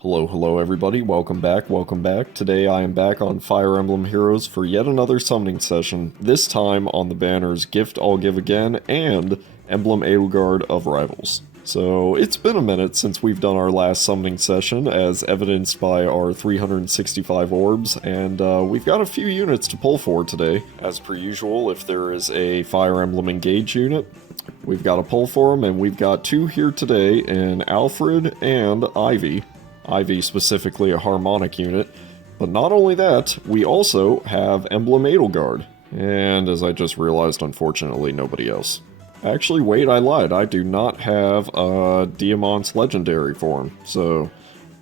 Hello everybody, welcome back. Today I am back on Fire Emblem Heroes for yet another summoning session, this time on the banners Gift I'll Give Again and Emblem Edelgard of Rivals. So it's been a minute since we've done our last summoning session, as evidenced by our 365 orbs, and we've got a few units to pull for today. As per usual, if there is a Fire Emblem Engage unit, we've got to pull for them, and we've got two here today in Alfred and Ivy. Ivy specifically a harmonic unit, but not only that, we also have Emblem Edelgard, and as I just realized, unfortunately, nobody else. Actually, wait, I lied, I do not have Diamant's Legendary form, so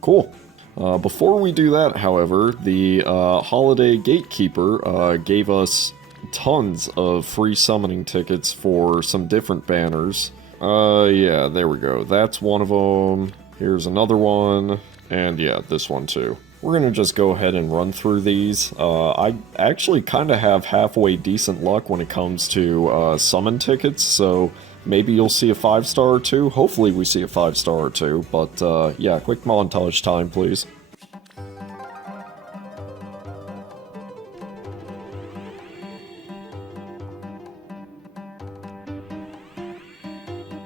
cool. Before we do that, however, the Holiday Gatekeeper gave us tons of free summoning tickets for some different banners. Yeah, there we go, that's one of them. Here's another one. And yeah, this one too. We're gonna just go ahead and run through these. I actually kind of have halfway decent luck when it comes to summon tickets, so maybe you'll see a 5-star or two. Hopefully we see a 5-star or two, but yeah, quick montage time, please.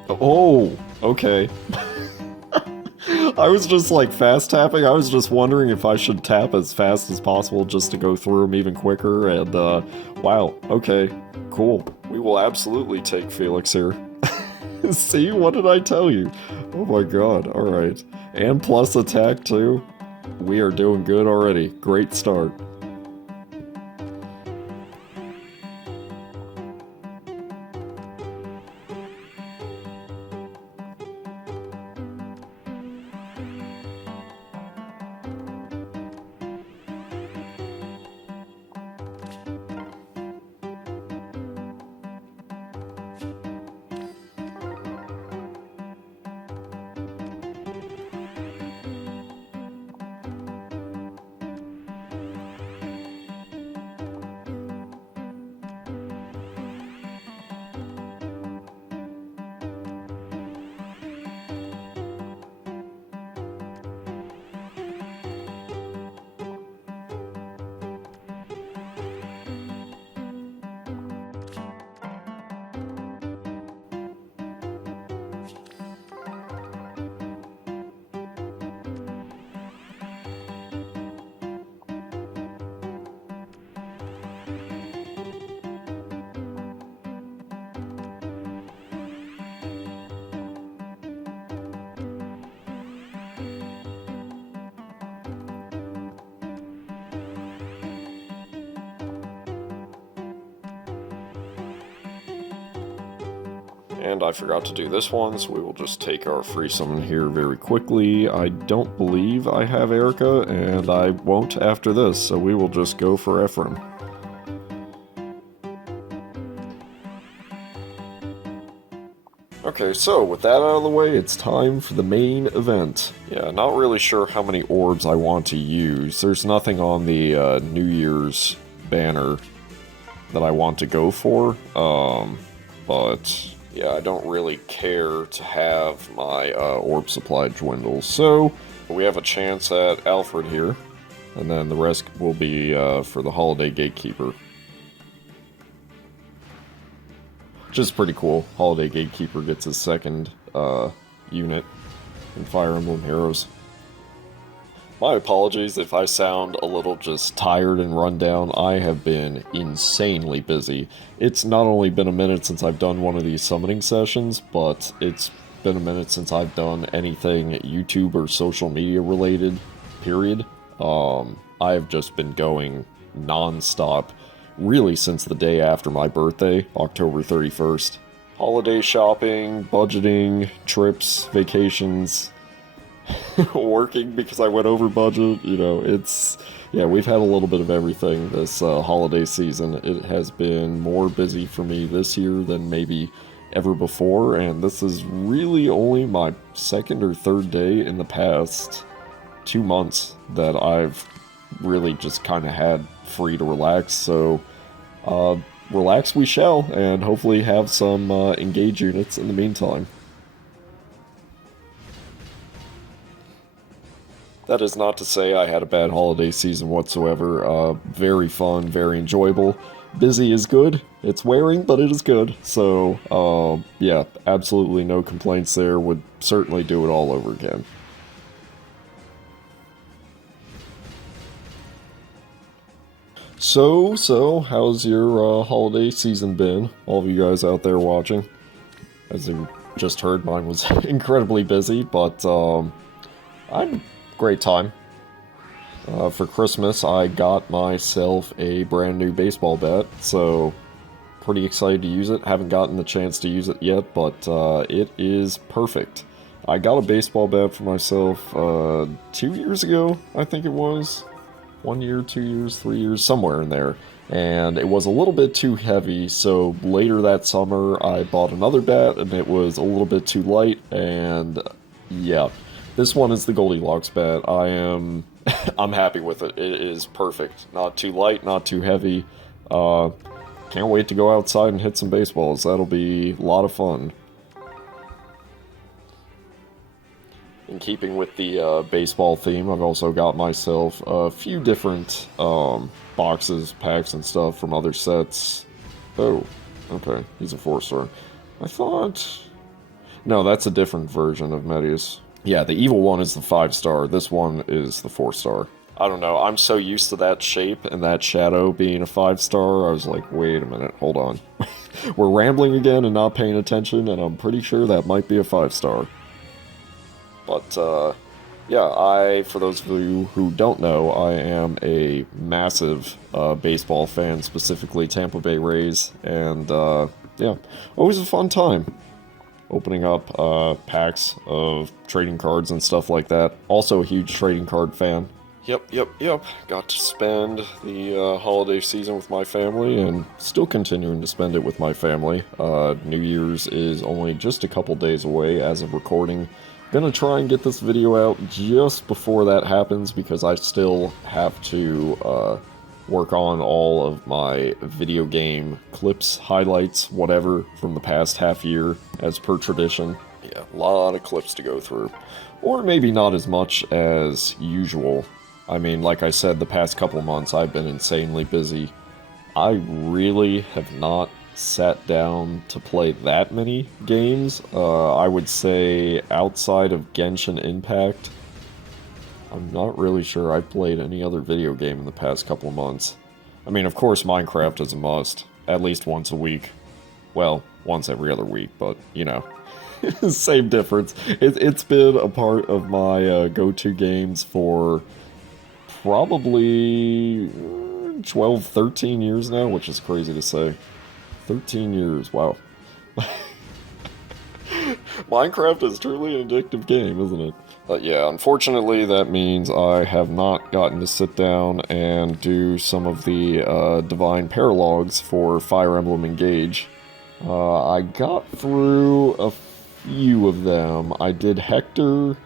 Oh, okay. I was just like fast tapping. I was just wondering if I should tap as fast as possible just to go through them even quicker. And wow, okay, cool. We will absolutely take Felix here. See, what did I tell you? Oh my god, alright. And plus attack too. We are doing good already. Great start. And I forgot to do this one, so we will just take our free summon here very quickly. I don't believe I have Erica, and I won't after this, so we will just go for Ephraim. Okay, so with that out of the way, it's time for the main event. Yeah, not really sure how many orbs I want to use. There's nothing on the New Year's banner that I want to go for, but yeah, I don't really care to have my orb supply dwindle. So we have a chance at Alfred here, and then the rest will be for the Holiday Gatekeeper. Which is pretty cool. Holiday Gatekeeper gets his second unit in Fire Emblem Heroes. My apologies if I sound a little just tired and run down. I have been insanely busy. It's not only been a minute since I've done one of these summoning sessions, but it's been a minute since I've done anything YouTube or social media related, period. I've just been going non-stop, really since the day after my birthday, October 31st. Holiday shopping, budgeting, trips, vacations, working because I went over budget, you know, yeah, we've had a little bit of everything this holiday season. It has been more busy for me this year than maybe ever before, and this is really only my second or third day in the past 2 months that I've really just kind of had free to relax, so relax we shall, and hopefully have some engage units in the meantime. That is not to say I had a bad holiday season whatsoever. Very fun, very enjoyable. Busy is good. It's wearing, but it is good. So, yeah, absolutely no complaints there. Would certainly do it all over again. So, how's your holiday season been? All of you guys out there watching. As you just heard, mine was incredibly busy, but I had a great time. For Christmas, I got myself a brand new baseball bat, so pretty excited to use it. Haven't gotten the chance to use it yet, but it is perfect. I got a baseball bat for myself 2 years ago, I think it was. 1 year, 2 years, 3 years, somewhere in there. And it was a little bit too heavy, so later that summer I bought another bat, and it was a little bit too light, and yeah. This one is the Goldilocks bat. I'm happy with it. It is perfect. Not too light, not too heavy. Can't wait to go outside and hit some baseballs. That'll be a lot of fun. In keeping with the baseball theme, I've also got myself a few different boxes, packs, and stuff from other sets. Oh, okay. He's a 4-star. I thought... No, that's a different version of Medius. Yeah, the evil one is the 5-star. This one is the 4-star. I don't know. I'm so used to that shape and that shadow being a 5-star. I was like, wait a minute. Hold on. We're rambling again and not paying attention, and I'm pretty sure that might be a 5-star. But, yeah, for those of you who don't know, I am a massive baseball fan, specifically Tampa Bay Rays, and, yeah, always a fun time. Opening up packs of trading cards and stuff like that. Also a huge trading card fan. Yep. Got to spend the holiday season with my family, and still continuing to spend it with my family. New Year's is only just a couple days away as of recording. Gonna try and get this video out just before that happens, because I still have to work on all of my video game clips, highlights, whatever, from the past half year, as per tradition. Yeah, a lot of clips to go through. Or maybe not as much as usual. I mean, like I said, the past couple months I've been insanely busy. I really have not sat down to play that many games. I would say outside of Genshin Impact, I'm not really sure I've played any other video game in the past couple of months. I mean, of course, Minecraft is a must. At least once a week. Well, once every other week, but, you know. Same difference. It's been a part of my go-to games for probably 12, 13 years now, which is crazy to say. 13 years, wow. Minecraft is truly an addictive game, isn't it? But yeah, unfortunately that means I have not gotten to sit down and do some of the divine paralogs for Fire Emblem Engage. I got through a few of them. I did Hector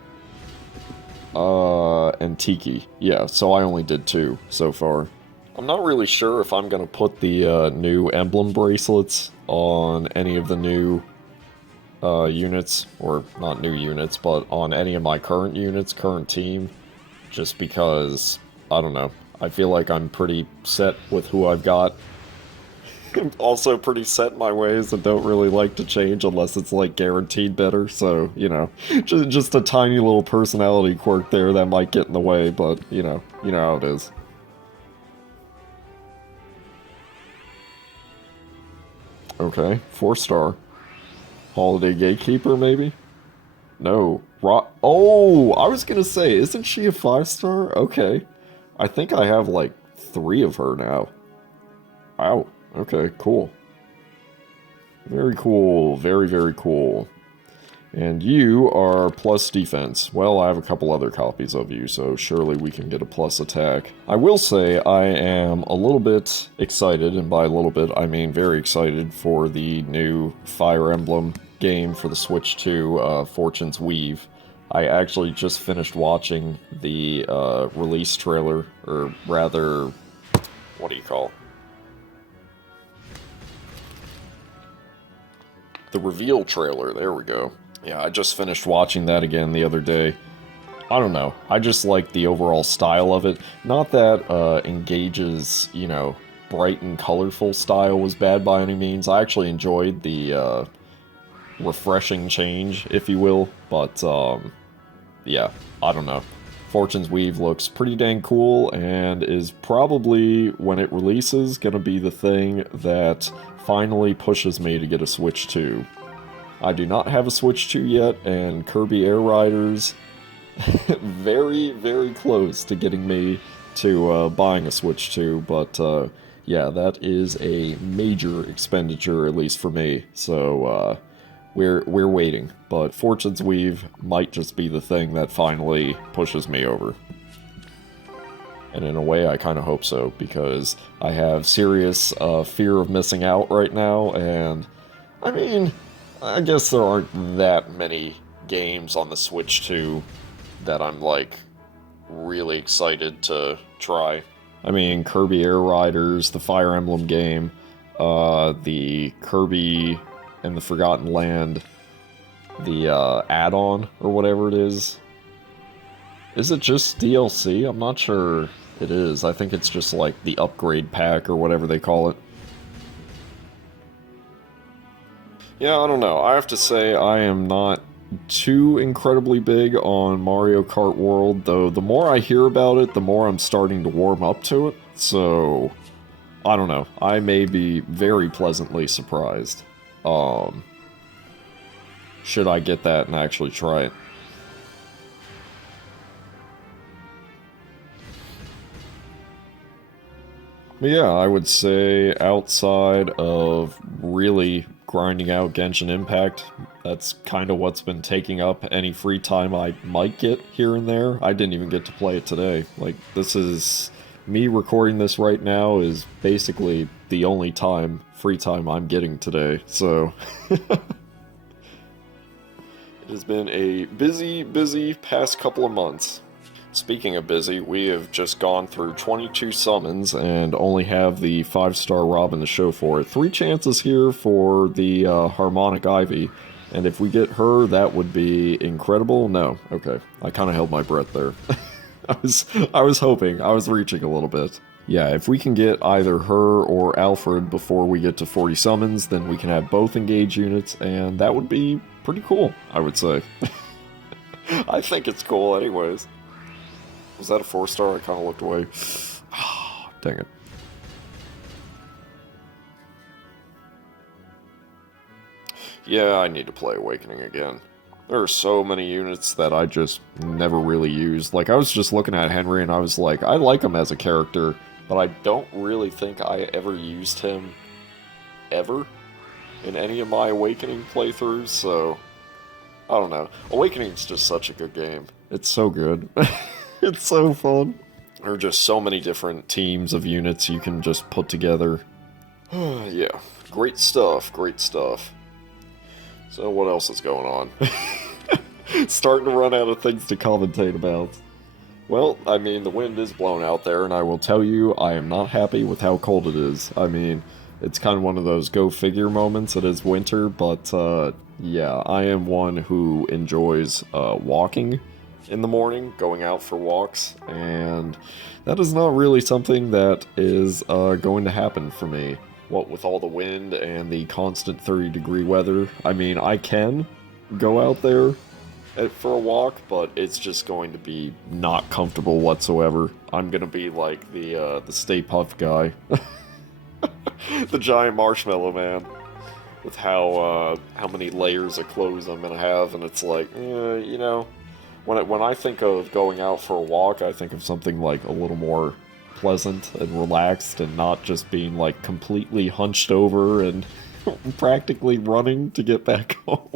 and Tiki. Yeah, so I only did 2 so far. I'm not really sure if I'm going to put the new Emblem bracelets on any of the new units, or not new units, but on any of my current units, current team, just because, I don't know, I feel like I'm pretty set with who I've got. I'm also pretty set in my ways and don't really like to change unless it's like guaranteed better, so, you know, just a tiny little personality quirk there that might get in the way, but, you know how it is. Okay, 4-star. Holiday Gatekeeper, maybe? No. Oh, I was gonna say, isn't she a 5-star? Okay. I think I have, like, 3 of her now. Wow. Okay, cool. Very cool. Very, very cool. And you are plus defense. Well, I have a couple other copies of you, so surely we can get a plus attack. I will say I am a little bit excited, and by a little bit I mean very excited, for the new Fire Emblem game for the Switch 2, Fortune's Weave. I actually just finished watching the release trailer, or rather, what do you call it? The reveal trailer, there we go. Yeah, I just finished watching that again the other day. I don't know. I just like the overall style of it. Not that Engage's, you know, bright and colorful style was bad by any means. I actually enjoyed the refreshing change, if you will. But, yeah, I don't know. Fortune's Weave looks pretty dang cool and is probably, when it releases, gonna be the thing that finally pushes me to get a Switch 2. I do not have a Switch 2 yet, and Kirby Air Riders very, very close to getting me to buying a Switch 2, but yeah, that is a major expenditure, at least for me, so we're waiting, but Fortune's Weave might just be the thing that finally pushes me over. And in a way, I kind of hope so, because I have serious fear of missing out right now, and I mean, I guess there aren't that many games on the Switch 2 that I'm, like, really excited to try. I mean, Kirby Air Riders, the Fire Emblem game, the Kirby and the Forgotten Land, the add-on, or whatever it is. Is it just DLC? I'm not sure it is. I think it's just like the upgrade pack or whatever they call it. Yeah, I don't know. I have to say I am not too incredibly big on Mario Kart World, though the more I hear about it, the more I'm starting to warm up to it. So, I don't know. I may be very pleasantly surprised. Should I get that and actually try it? But yeah, I would say outside of really grinding out Genshin Impact, that's kind of what's been taking up any free time I might get here and there. I didn't even get to play it today. Like, this is... me recording this right now is basically the only free time I'm getting today, so... It has been a busy past couple of months. Speaking of busy, we have just gone through 22 summons and only have the 5-star Robin to show for it. 3 chances here for the Harmonic Ivy, and if we get her, that would be incredible. No, okay, I kind of held my breath there. I was hoping, I was reaching a little bit. Yeah, if we can get either her or Alfred before we get to 40 summons, then we can have both engage units, and that would be pretty cool, I would say. I think it's cool anyways. Was that a 4-star? I kind of looked away. Oh, dang it. Yeah, I need to play Awakening again. There are so many units that I just never really used. Like, I was just looking at Henry and I was like, I like him as a character, but I don't really think I ever used him ever in any of my Awakening playthroughs, so I don't know. Awakening's just such a good game. It's so good. It's so fun. There are just so many different teams of units you can just put together. Yeah, great stuff, great stuff. So what else is going on? Starting to run out of things to commentate about. Well, I mean, the wind is blowing out there, and I will tell you, I am not happy with how cold it is. I mean, it's kind of one of those go figure moments. It is winter, but yeah, I am one who enjoys walking in the morning, going out for walks, and that is not really something that is going to happen for me. What with all the wind and the constant 30-degree weather, I mean, I can go out there for a walk, but it's just going to be not comfortable whatsoever. I'm gonna be like the Stay Puft guy. The giant marshmallow man. With how many layers of clothes I'm gonna have, and it's like, you know, when I think of going out for a walk, I think of something like a little more pleasant and relaxed, and not just being like completely hunched over and practically running to get back home.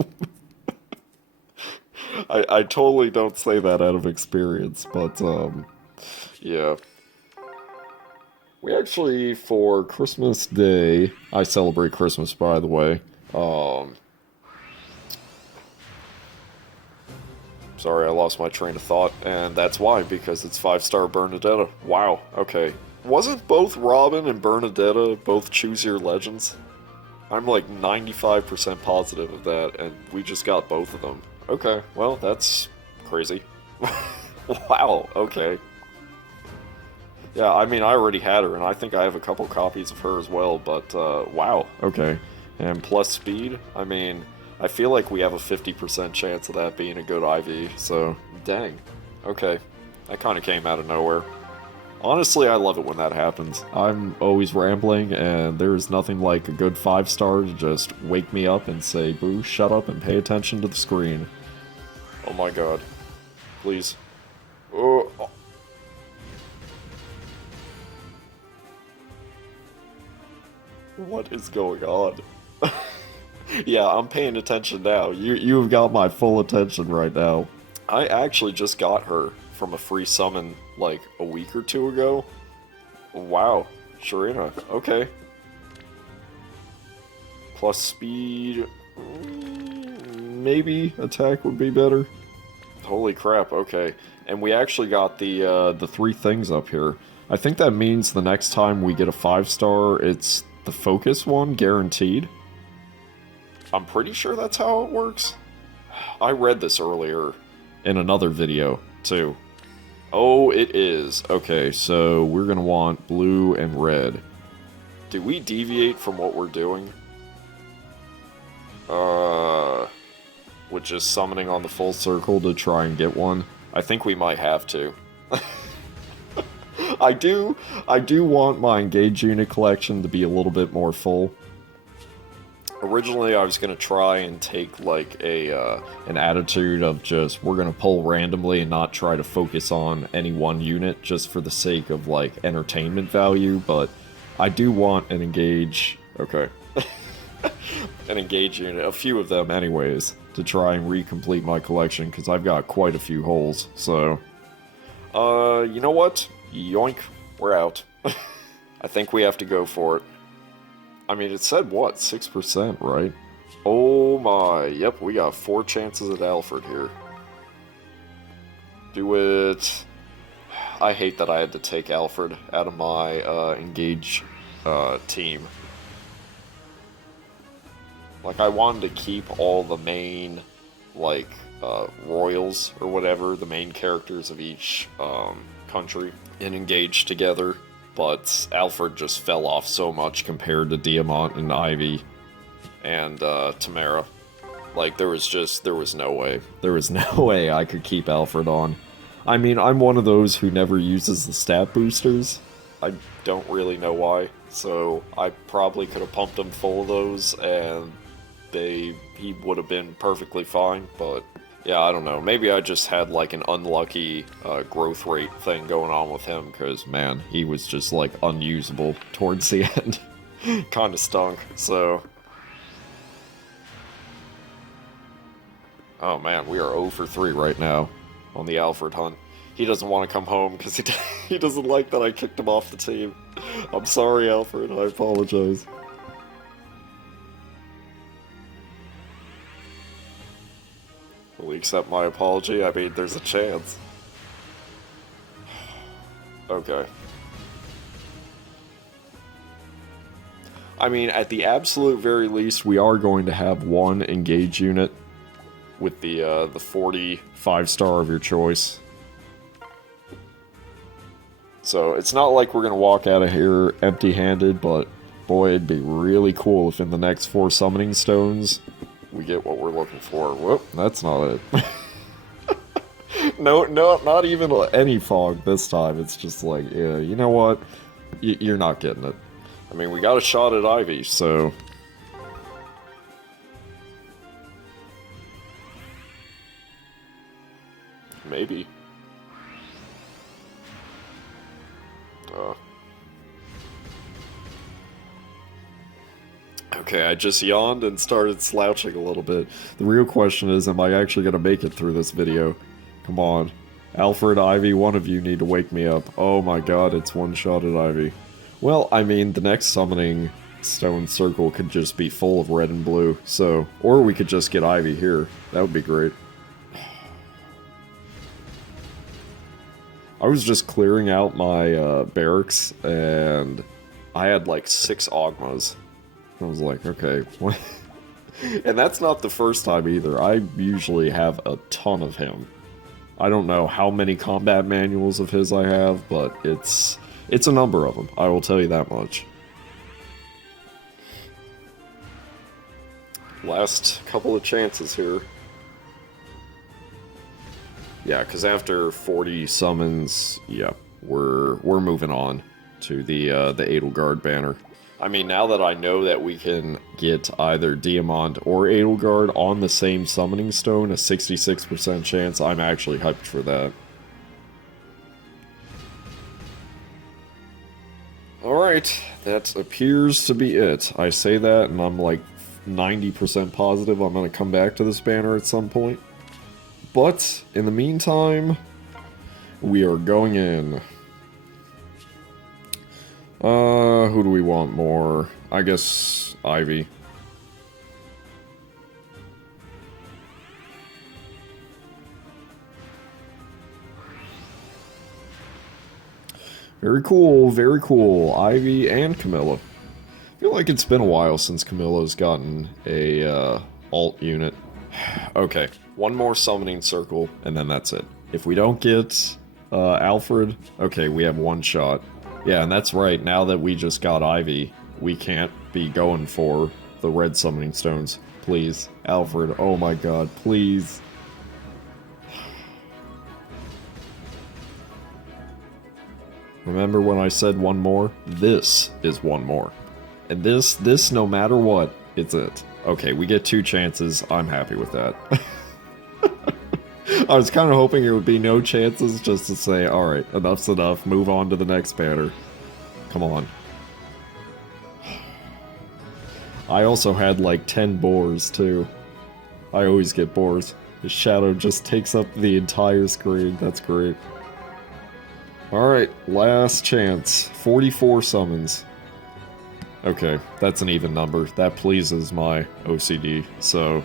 I totally don't say that out of experience, but yeah. We actually, for Christmas Day, I celebrate Christmas, by the way. Sorry, I lost my train of thought, and that's why, because it's 5-star Bernadetta. Wow, okay. Wasn't both Robin and Bernadetta both Choose Your Legends? I'm like 95% positive of that, and we just got both of them. Okay, well, that's crazy. Wow, okay. Yeah, I mean, I already had her, and I think I have a couple copies of her as well, but, wow, okay. And plus speed, I mean, I feel like we have a 50% chance of that being a good IV, so, dang. Okay, that kind of came out of nowhere. Honestly, I love it when that happens. I'm always rambling, and there's nothing like a good 5-star to just wake me up and say, boo, shut up and pay attention to the screen. Oh my god. Please. Oh. What is going on? Yeah, I'm paying attention now. You've got my full attention right now. I actually just got her from a free summon like a week or two ago. Wow, Sharina. Okay. Plus speed. Maybe attack would be better. Holy crap, okay. And we actually got the 3 things up here. I think that means the next time we get a 5-star, it's the focus one, guaranteed. I'm pretty sure that's how it works. I read this earlier in another video, too. Oh, it is. Okay, so we're gonna want blue and red. Do we deviate from what we're doing? With just summoning on the full circle to try and get one? I think we might have to. I do want my engage unit collection to be a little bit more full. Originally, I was gonna try and take like an attitude of just we're gonna pull randomly and not try to focus on any one unit just for the sake of like entertainment value. But I do want an engage. Okay, an engage unit, a few of them, anyways, to try and recomplete my collection because I've got quite a few holes. So, you know what? Yoink, we're out. I think we have to go for it. I mean, it said, what, 6%, right? Oh my, yep, we got 4 chances at Alfred here. Do it. I hate that I had to take Alfred out of my engage team. Like, I wanted to keep all the main, like, royals or whatever, the main characters of each country, and engage together. But Alfred just fell off so much compared to Diamant and Ivy and Tamara. Like, there was no way. There was no way I could keep Alfred on. I mean, I'm one of those who never uses the stat boosters. I don't really know why. So I probably could have pumped him full of those and he would have been perfectly fine, but yeah, I don't know. Maybe I just had like an unlucky growth rate thing going on with him, because man, he was just like unusable towards the end. Kind of stunk, so. Oh man, we are 0 for 3 right now on the Alfred hunt. He doesn't want to come home because he doesn't like that I kicked him off the team. I'm sorry, Alfred, I apologize. Will he accept my apology? I mean, there's a chance. Okay. I mean, at the absolute very least, we are going to have one engage unit with the 40 5-star of your choice. So it's not like we're going to walk out of here empty-handed, but boy, it'd be really cool if in the next 4 summoning stones we get what we're looking for. Whoop, that's not it. No, not even any fog this time. It's just like, yeah, you know what? You're not getting it. I mean, we got a shot at Ivy, so... Maybe. Okay, I just yawned and started slouching a little bit. The real question is, am I actually going to make it through this video? Come on. Alfred, Ivy, one of you need to wake me up. Oh my god, it's one shot at Ivy. Well, I mean, the next summoning stone circle could just be full of red and blue, so... Or we could just get Ivy here. That would be great. I was just clearing out my barracks, and I had like 6 Ogmas. I was like, okay, what? And that's not the first time either. I usually have a ton of him. I don't know how many combat manuals of his I have, but it's a number of them, I will tell you that much. Last couple of chances here. Yeah, because after 40 summons, yeah, we're moving on to the Edelgard banner. I mean, now that I know that we can get either Diamant or Edelgard on the same summoning stone, a 66% chance, I'm actually hyped for that. Alright, that appears to be it. I say that, and I'm like 90% positive I'm going to come back to this banner at some point. But, in the meantime, we are going in. Who do we want more? I guess Ivy. Very cool, very cool. Ivy and Camilla. I feel like it's been a while since Camilla's gotten a alt unit. Okay, one more summoning circle, and then that's it. If we don't get Alfred, okay, we have one shot. Yeah, and that's right, now that we just got Ivy, we can't be going for the red summoning stones. Please, Alfred, oh my god, please. Remember when I said one more? This is one more. And this, no matter what, it's it. Okay, we get 2 chances, I'm happy with that. I was kind of hoping it would be no chances just to say, alright, enough's enough, move on to the next banner. Come on. I also had like 10 boars too. I always get boars. The shadow just takes up the entire screen, that's great. Alright, last chance. 44 summons. Okay, that's an even number. That pleases my OCD, so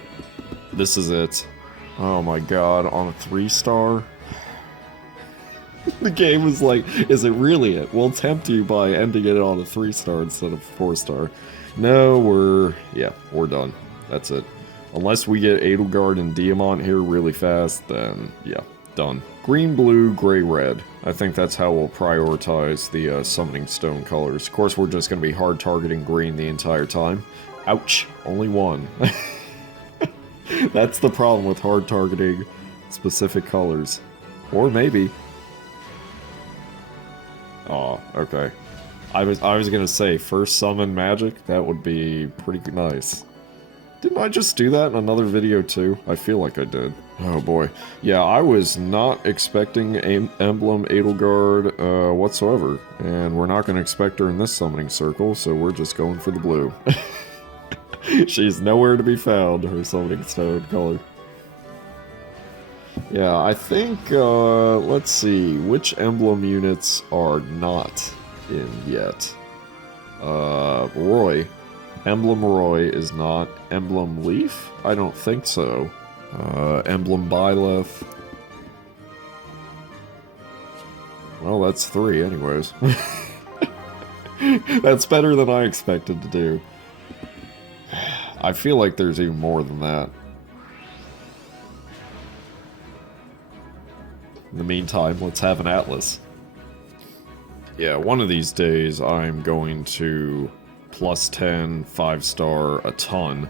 this is it. Oh my god, on a 3-star? The game was like, is it really it? We'll tempt you by ending it on a 3-star instead of 4-star. No, we're done. That's it. Unless we get Edelgard and Diamant here really fast, then yeah, done. Green, blue, gray, red. I think that's how we'll prioritize the summoning stone colors. Of course, we're just going to be hard targeting green the entire time. Ouch, only one. That's the problem with hard targeting specific colors. Or maybe. Oh, okay. I was gonna say, first summon magic, that would be pretty nice. Didn't I just do that in another video too? I feel like I did. Oh boy. Yeah, I was not expecting Emblem Edelgard whatsoever. And we're not gonna expect her in this summoning circle, so we're just going for the blue. She's nowhere to be found, her summoning stone color. Yeah, I think, let's see, which emblem units are not in yet? Roy. Emblem Roy is not. Emblem Leaf? I don't think so. Emblem Byleth. Well, that's 3 anyways. That's better than I expected to do. I feel like there's even more than that. In the meantime, let's have an atlas. Yeah, one of these days I'm going to plus 10, 5-star a ton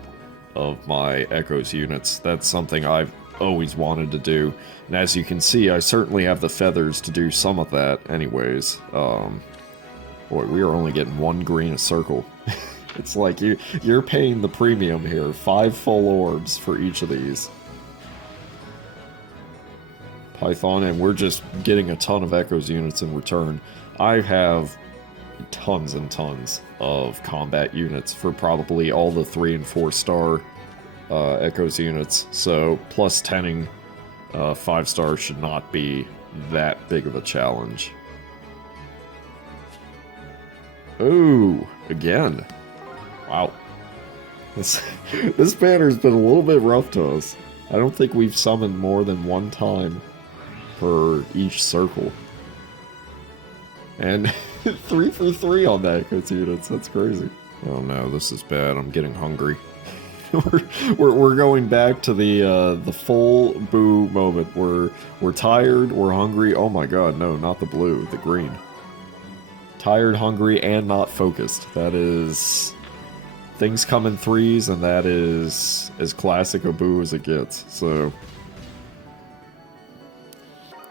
of my Echoes units. That's something I've always wanted to do. And as you can see, I certainly have the feathers to do some of that anyways. Boy, we are only getting 1 green a circle. It's like you're paying the premium here. 5 full orbs for each of these. Python, and we're just getting a ton of Echoes units in return. I have tons and tons of combat units for probably all the 3 and 4-star Echoes units, so plus 10ing 5-star should not be that big of a challenge. Ooh, again. Wow. This banner's been a little bit rough to us. I don't think we've summoned more than 1 time per each circle. And 3 for 3 on that Echoes units, that's crazy. Oh no, this is bad, I'm getting hungry. we're going back to the full boo moment. We're tired, we're hungry. Oh my god, no, not the blue, the green. Tired, hungry, and not focused. That is... Things come in threes, and that is as classic a boo as it gets, so...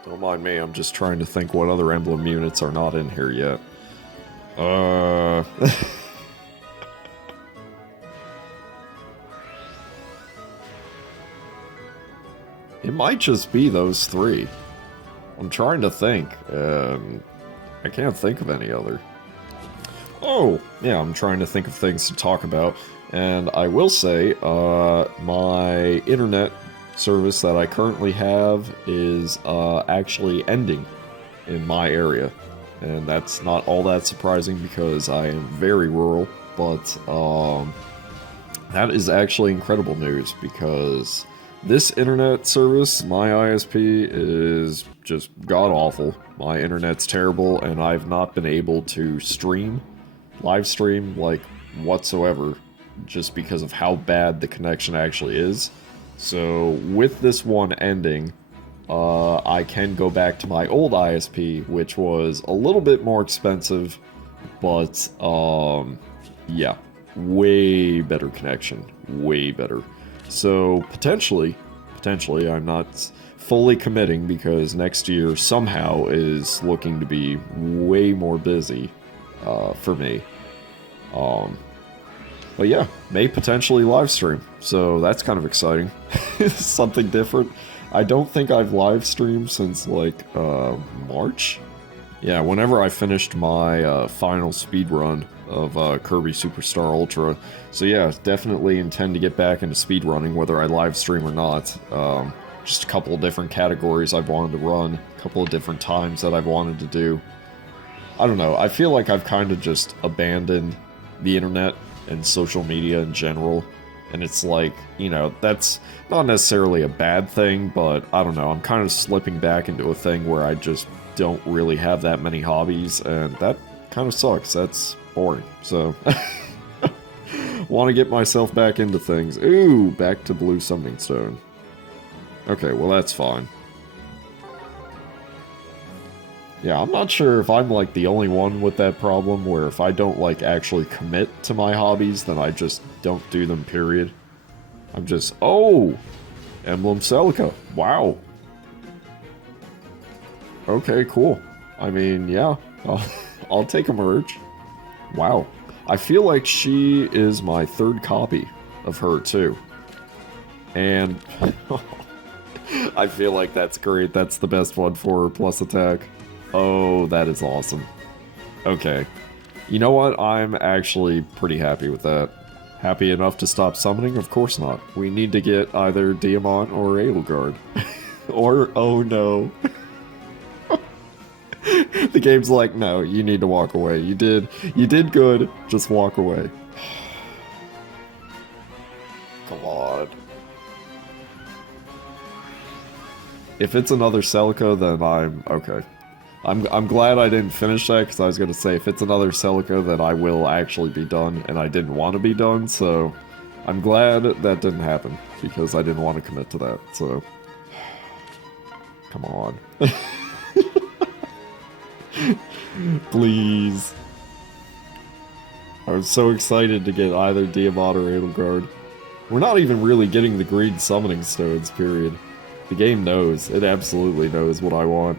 Don't mind me, I'm just trying to think what other emblem units are not in here yet. It might just be those three. I'm trying to think. I can't think of any other. Oh, yeah, I'm trying to think of things to talk about. And I will say, my internet service that I currently have is actually ending in my area. And that's not all that surprising because I am very rural, but that is actually incredible news because this internet service, my ISP, is just god-awful. My internet's terrible, and I've not been able to live stream, like, whatsoever, just because of how bad the connection actually is. So, with this one ending, I can go back to my old ISP, which was a little bit more expensive, but, yeah, way better connection, way better. So, potentially, I'm not fully committing because next year somehow is looking to be way more busy, for me. But yeah, may potentially live stream, so that's kind of exciting. Something different. I don't think I've live streamed since, like, March? Yeah, whenever I finished my final speed run of Kirby Superstar Ultra. So yeah, definitely intend to get back into speedrunning, whether I live stream or not. Just a couple of different categories I've wanted to run, a couple of different times that I've wanted to do. I don't know, I feel like I've kind of just abandoned the internet and social media in general. And it's like, you know, that's not necessarily a bad thing, but I don't know, I'm kind of slipping back into a thing where I just don't really have that many hobbies, and that kind of sucks. That's boring. So, want to get myself back into things. Ooh, back to Blue Summoning Stone. Okay, well that's fine. Yeah, I'm not sure if I'm like the only one with that problem, where if I don't like actually commit to my hobbies, then I just don't do them, period. I'm just, oh! Emblem Celica. Wow. Okay, cool. I mean, yeah, I'll take a merge. Wow. I feel like she is my third copy of her, too. And I feel like that's great. That's the best one for her, plus attack. Oh, that is awesome. Okay. You know what? I'm actually pretty happy with that. Happy enough to stop summoning? Of course not. We need to get either Diamant or Edelgard. Or, oh no. The game's like, no, you need to walk away. You did good, just walk away. Come on. If it's another Celica, then I'm okay. I'm glad I didn't finish that, because I was going to say, if it's another Celica, then I will actually be done, and I didn't want to be done, so I'm glad that didn't happen, because I didn't want to commit to that, so... Come on. Please. I was so excited to get either Diamant or Edelgard. We're not even really getting the green summoning stones, period. The game knows. It absolutely knows what I want.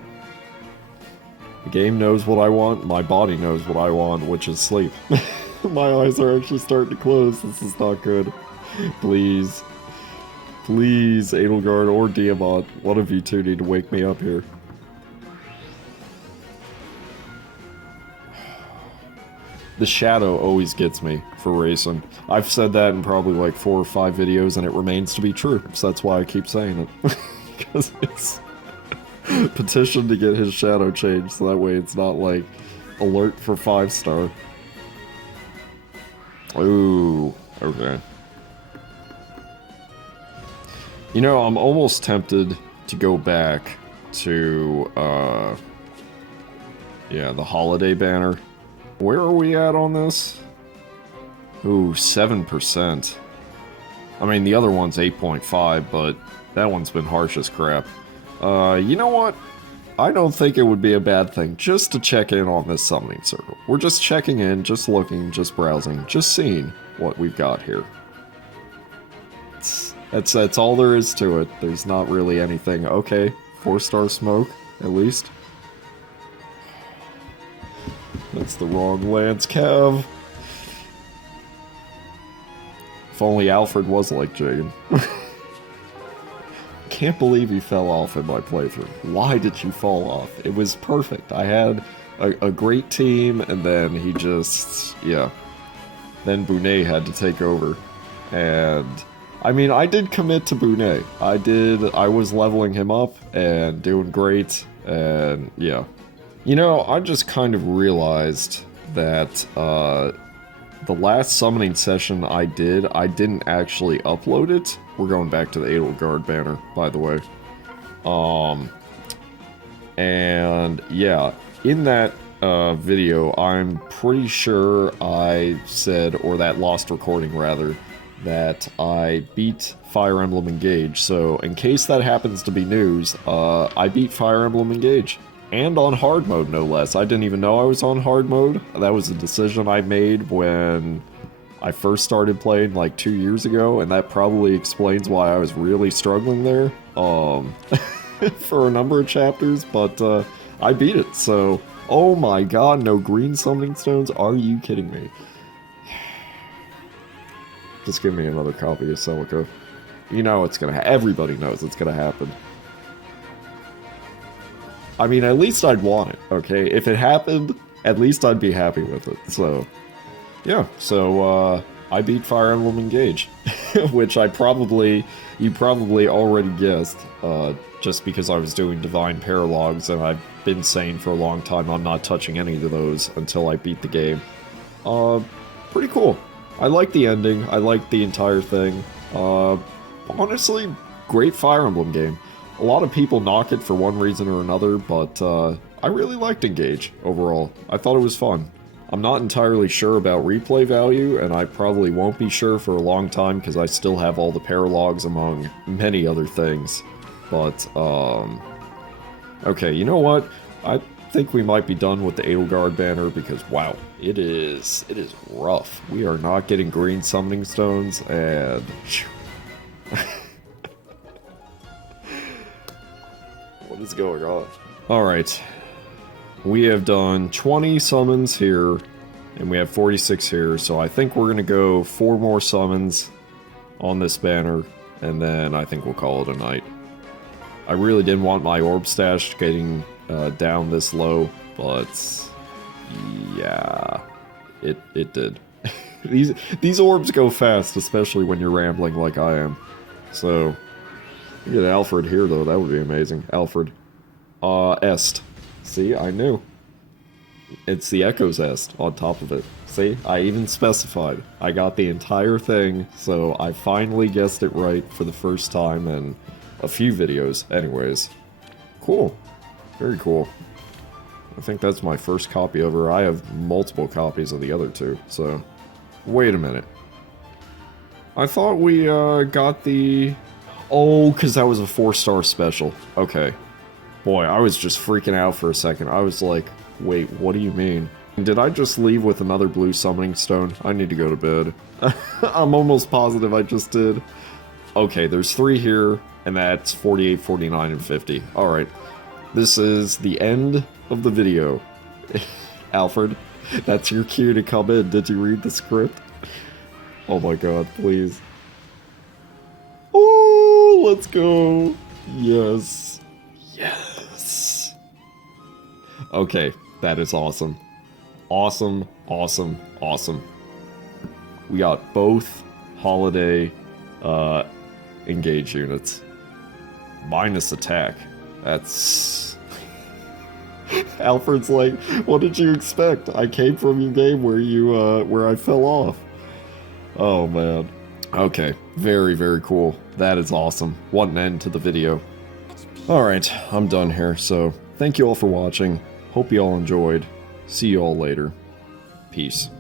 The game knows what I want, my body knows what I want, which is sleep. My eyes are actually starting to close, this is not good. Please. Please, Edelgard or Diamant, one of you two need to wake me up here. The shadow always gets me for racing. I've said that in probably like 4 or 5 videos, and it remains to be true, so that's why I keep saying it. Because it's... petition to get his shadow changed, so that way it's not like alert for 5-star. Ooh, okay. You know, I'm almost tempted to go back to, yeah, the holiday banner. Where are we at on this? Ooh, 7%. I mean, the other one's 8.5, but that one's been harsh as crap. You know what? I don't think it would be a bad thing just to check in on this summoning circle. We're just checking in, just looking, just browsing, just seeing what we've got here. That's all there is to it. There's not really anything. Okay, 4-star smoke, at least. That's the wrong Lance Cav. If only Alfred was like Jagan. Can't believe he fell off in my playthrough. Why did you fall off? It was perfect. I had a great team, and then he just, yeah. Then Bonet had to take over. And, I mean, I did commit to Bonet. I was leveling him up and doing great, and yeah. You know, I just kind of realized that, the last summoning session I didn't actually upload it. We're going back to the Edelgard banner, by the way. And yeah, in that video, I'm pretty sure I said, or that lost recording rather, that I beat Fire Emblem Engage. So in case that happens to be news, I beat Fire Emblem Engage. And on hard mode, no less. I didn't even know I was on hard mode. That was a decision I made when I first started playing like 2 years ago, and that probably explains why I was really struggling there for a number of chapters, but I beat it, so oh my god, no green summoning stones? Are you kidding me? Just give me another copy of Celica. You know it's gonna everybody knows it's gonna happen. I mean, at least I'd want it, okay? If it happened, at least I'd be happy with it, so... Yeah, so, I beat Fire Emblem Engage, which you probably already guessed, just because I was doing Divine Paralogs, and I've been saying for a long time I'm not touching any of those until I beat the game. Pretty cool. I like the ending, I like the entire thing. Honestly, great Fire Emblem game. A lot of people knock it for one reason or another, but I really liked Engage overall. I thought it was fun. I'm not entirely sure about replay value, and I probably won't be sure for a long time because I still have all the paralogs among many other things. But, okay, you know what? I think we might be done with the Edelgard banner because, wow, it is rough. We are not getting green summoning stones, and... What is going on? Alright. We have done 20 summons here, and we have 46 here, so I think we're gonna go 4 more summons on this banner, and then I think we'll call it a night. I really didn't want my orb stash getting down this low, but yeah, it did. These orbs go fast, especially when you're rambling like I am. So, get Alfred here though, that would be amazing. Alfred. Est. See, I knew. It's the Echo's Est on top of it. See, I even specified. I got the entire thing, so I finally guessed it right for the first time in a few videos, anyways. Cool. Very cool. I think that's my first copy of her. I have multiple copies of the other two, so... Wait a minute. I thought we, got the... Oh, because that was a 4-star special. Okay. Boy, I was just freaking out for a second. I was like, wait, what do you mean? Did I just leave with another blue summoning stone? I need to go to bed. I'm almost positive I just did. Okay, there's 3 here, and that's 48, 49, and 50. Alright. This is the end of the video. Alfred, that's your cue to come in. Did you read the script? Oh my god, please. Oh, let's go. Yes. Yes. Okay, that is awesome. Awesome, awesome, awesome. We got both holiday engage units. Minus attack. That's... Alfred's like, what did you expect? I came from your game where you, where I fell off. Oh, man. Okay, very, very cool. That is awesome. What an end to the video. Alright, I'm done here, so thank you all for watching. Hope you all enjoyed. See you all later. Peace.